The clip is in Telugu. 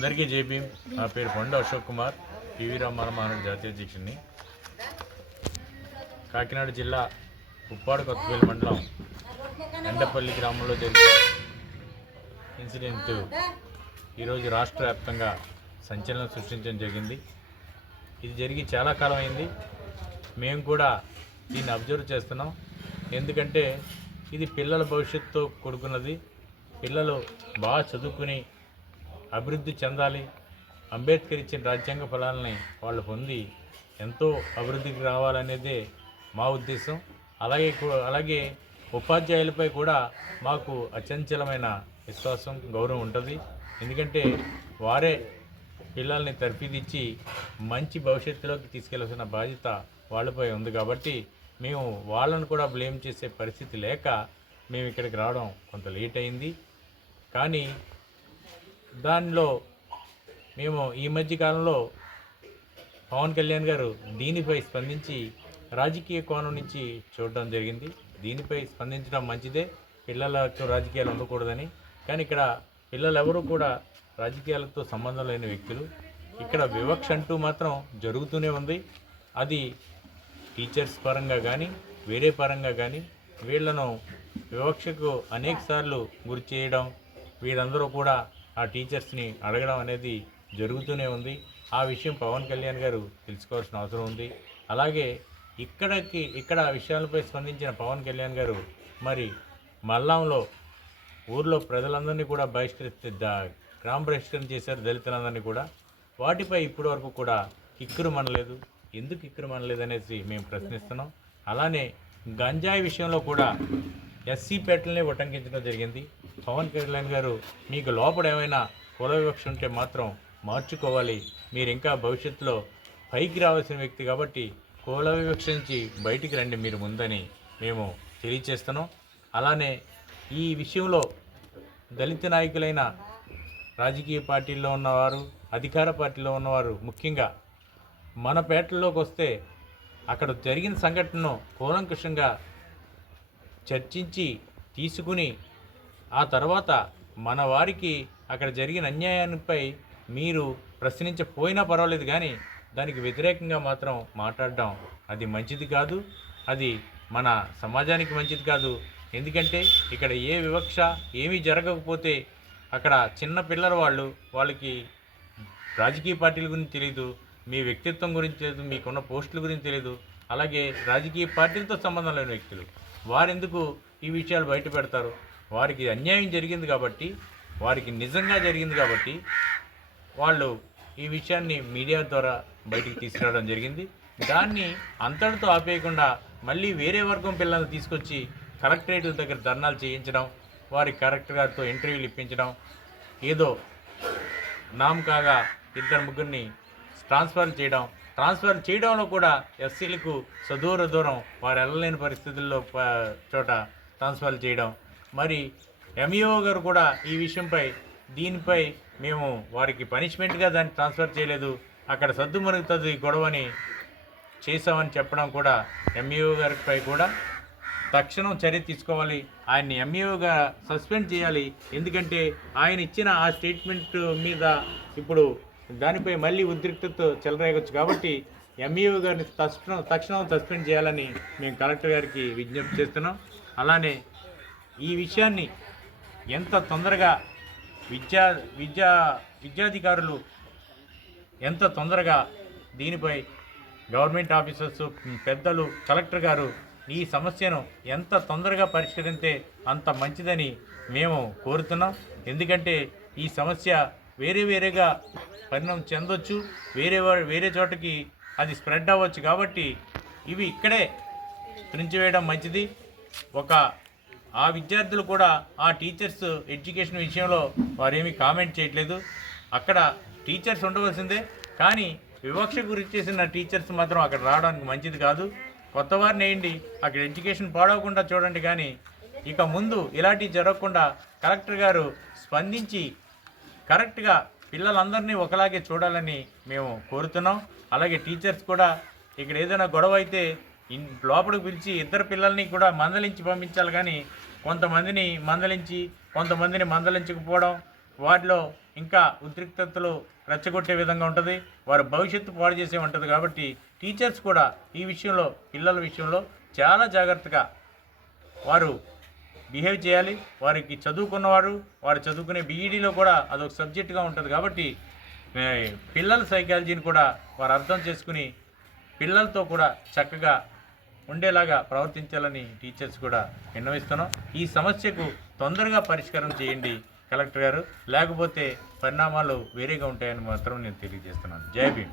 అందరికీ జేపీ నా పేరు కొండ అశోక్ కుమార్ టీవీ రామారావు మహారాజ్ జాతీయ అధ్యక్షుడిని. కాకినాడ జిల్లా ఉప్పాడు కొత్తపల్లి మండలం ఎండపల్లి గ్రామంలో జరిగిన ఇన్సిడెంట్ ఈరోజు రాష్ట్ర వ్యాప్తంగా సంచలనం సృష్టించడం జరిగింది. ఇది జరిగి చాలా కాలం అయింది. మేము కూడా దీన్ని అబ్జర్వ్ చేస్తున్నాం. ఎందుకంటే ఇది పిల్లల భవిష్యత్తుతో కూడుకున్నది. పిల్లలు బాగా చదువుకుని అభివృద్ధి చెందాలి. అంబేద్కర్ ఇచ్చిన రాజ్యాంగ ఫలాలని వాళ్ళు పొంది ఎంతో అభివృద్ధికి రావాలనేదే మా ఉద్దేశం. అలాగే అలాగే ఉపాధ్యాయులపై కూడా మాకు అచంచలమైన విశ్వాసం గౌరవం ఉంటుంది. ఎందుకంటే వారే పిల్లల్ని తర్పిదిచ్చి మంచి భవిష్యత్తులోకి తీసుకెళ్ళాల్సిన బాధ్యత వాళ్ళపై ఉంది కాబట్టి మేము వాళ్ళను కూడా బ్లేమ్ చేసే పరిస్థితి లేక మేము ఇక్కడికి రావడం కొంత లేట్ అయింది. కానీ దానిలో మేము ఈ మధ్య కాలంలో పవన్ కళ్యాణ్ గారు దీనిపై స్పందించి రాజకీయ కోణం నుంచి చూడడం జరిగింది. దీనిపై స్పందించడం మంచిదే. పిల్లలతో రాజకీయాలు ఉండకూడదని. కానీ ఇక్కడ పిల్లలు ఎవరు కూడా రాజకీయాలతో సంబంధం లేని వ్యక్తులు. ఇక్కడ వివక్ష అంటూ మాత్రం జరుగుతూనే ఉంది. అది టీచర్స్ పరంగా కానీ వేరే పరంగా కానీ వీళ్ళను వివక్షకు అనేక సార్లు గురి చేయడం వీరందరూ కూడా ఆ టీచర్స్ని అడగడం అనేది జరుగుతూనే ఉంది. ఆ విషయం పవన్ కళ్యాణ్ గారు తెలుసుకోవాల్సిన అవసరం ఉంది. అలాగే ఇక్కడికి ఇక్కడ ఆ విషయాలపై స్పందించిన పవన్ కళ్యాణ్ గారు మరి మల్లంలో ఊర్లో ప్రజలందరినీ కూడా బహిష్కరిస్తే గ్రామ బహిష్కరణ చేశారు దళితులందరినీ కూడా. వాటిపై ఇప్పటి వరకు కూడా కిక్కురు మనలేదు. ఎందుకు కిక్కురు మనలేదు అనేసి మేము ప్రశ్నిస్తున్నాం. అలానే గంజాయి విషయంలో కూడా ఎస్సీ పేటల్ని ఉటంకించడం జరిగింది. పవన్ కళ్యాణ్ గారు మీకు లోపల ఏమైనా కుల వివక్ష ఉంటే మాత్రం మార్చుకోవాలి. మీరు ఇంకా భవిష్యత్తులో పైకి రావాల్సిన వ్యక్తి కాబట్టి కుల వివక్ష నుంచి బయటికి రండి మీరు ముందని మేము తెలియచేస్తున్నాం. అలానే ఈ విషయంలో దళిత నాయకులైన రాజకీయ పార్టీల్లో ఉన్నవారు అధికార పార్టీలో ఉన్నవారు ముఖ్యంగా మన పేటల్లోకి వస్తే అక్కడ జరిగిన సంఘటనను కూలంకషంగా చర్చించి తీసుకుని ఆ తర్వాత మన వారికి అక్కడ జరిగిన అన్యాయానిపై మీరు ప్రశ్నించపోయినా పర్వాలేదు కానీ దానికి వ్యతిరేకంగా మాత్రం మాట్లాడడం అది మంచిది కాదు. అది మన సమాజానికి మంచిది కాదు. ఎందుకంటే ఇక్కడ ఏ వివక్ష ఏమీ జరగకపోతే అక్కడ చిన్న పిల్లల వాళ్ళు వాళ్ళకి రాజకీయ పార్టీల గురించి తెలియదు మీ వ్యక్తిత్వం గురించి తెలియదు మీకున్న పోస్టుల గురించి తెలియదు అలాగే రాజకీయ పార్టీలతో సంబంధం లేని వ్యక్తులు. వారెందుకు ఈ విషయాలు బయట పెడతారు? వారికి అన్యాయం జరిగింది కాబట్టి వారికి నిజంగా జరిగింది కాబట్టి వాళ్ళు ఈ విషయాన్ని మీడియా ద్వారా బయటికి తీసుకురావడం జరిగింది. దాన్ని అంతటితో ఆపేయకుండా మళ్ళీ వేరే వర్గం పిల్లల్ని తీసుకొచ్చి కలెక్టరేట్ దగ్గర ధర్నాలు చేయించడం వారి కలెక్టర్ గారితో ఇంటర్వ్యూలు ఇప్పించడం ఏదో నామ్ కాగా ఇద్దరు ముగ్గురిని ట్రాన్స్ఫర్ చేయడం ట్రాన్స్ఫర్ చేయడంలో కూడా ఎస్సీలకు సదూర దూరం వారు వెళ్ళలేని పరిస్థితుల్లో చోట ట్రాన్స్ఫర్ చేయడం. మరి ఎంఈఓ గారు కూడా ఈ విషయంపై దీనిపై మేము వారికి పనిష్మెంట్గా దాన్ని ట్రాన్స్ఫర్ చేయలేదు. అక్కడ సద్దుమరుగుతుంది ఈ గొడవని చేసామని చెప్పడం కూడా ఎంఈఓ గారిపై కూడా తక్షణం చర్య తీసుకోవాలి. ఆయన్ని ఎంఈఓగా సస్పెండ్ చేయాలి. ఎందుకంటే ఆయన ఇచ్చిన ఆ స్టేట్మెంట్ మీద ఇప్పుడు దానిపై మళ్ళీ ఉద్రిక్తత చెలరేగొచ్చు కాబట్టి ఎంఈఓ గారిని తక్షణం తక్షణం సస్పెండ్ చేయాలని మేము కలెక్టర్ గారికి విజ్ఞప్తి చేస్తున్నాం. అలానే ఈ విషయాన్ని ఎంత తొందరగా విద్యా విద్యా విద్యాధికారులు ఎంత తొందరగా దీనిపై గవర్నమెంట్ ఆఫీసర్స్ పెద్దలు కలెక్టర్ గారు ఈ సమస్యను ఎంత తొందరగా పరిష్కరిస్తే అంత మంచిదని మేము కోరుతున్నాం. ఎందుకంటే ఈ సమస్య వేరే వేరేగా పరిణామం చెందొచ్చు. వేరే వేరే చోటకి అది స్ప్రెడ్ అవ్వచ్చు కాబట్టి ఇవి ఇక్కడే వేయడం మంచిది. ఒక ఆ విద్యార్థులు కూడా ఆ టీచర్స్ ఎడ్యుకేషన్ విషయంలో వారేమీ కామెంట్ చేయట్లేదు. అక్కడ టీచర్స్ ఉండవలసిందే. కానీ వివక్ష గురించి చేసిన టీచర్స్ మాత్రం అక్కడ రావడానికి మంచిది కాదు. కొత్త వారిని వేయండి. అక్కడ ఎడ్యుకేషన్ పాడవకుండా చూడండి కానీ ఇక ముందు ఇలాంటివి జరగకుండా కలెక్టర్ గారు స్పందించి కరెక్ట్గా పిల్లలందరినీ ఒకలాగే చూడాలని మేము కోరుతున్నాం. అలాగే టీచర్స్ కూడా ఇక్కడ ఏదైనా గొడవ అయితే ఇన్ లోపలికి పిలిచి ఇద్దరు పిల్లల్ని కూడా మందలించి పంపించాలి కానీ కొంతమందిని మందలించి కొంతమందిని మందలించకపోవడం వాటిలో ఇంకా ఉద్రిక్తతలు రెచ్చగొట్టే విధంగా ఉంటుంది. వారి భవిష్యత్తు పాడు చేసే ఉంటుంది కాబట్టి టీచర్స్ కూడా ఈ విషయంలో పిల్లల విషయంలో చాలా జాగ్రత్తగా వారు బిహేవ్ చేయాలి. వారికి చదువుకున్నవారు వారు చదువుకునే బీఈడీలో కూడా అదొక సబ్జెక్టుగా ఉంటుంది కాబట్టి పిల్లల సైకాలజీని కూడా వారు అర్థం చేసుకుని పిల్లలతో కూడా చక్కగా ఉండేలాగా ప్రవర్తించాలని టీచర్స్ కూడా విన్నవిస్తున్నాం. ఈ సమస్యకు తొందరగా పరిష్కారం చేయండి కలెక్టర్ గారు. లేకపోతే పరిణామాలు వేరేగా ఉంటాయని మాత్రం నేను తెలియజేస్తున్నాను. జై భీమ్.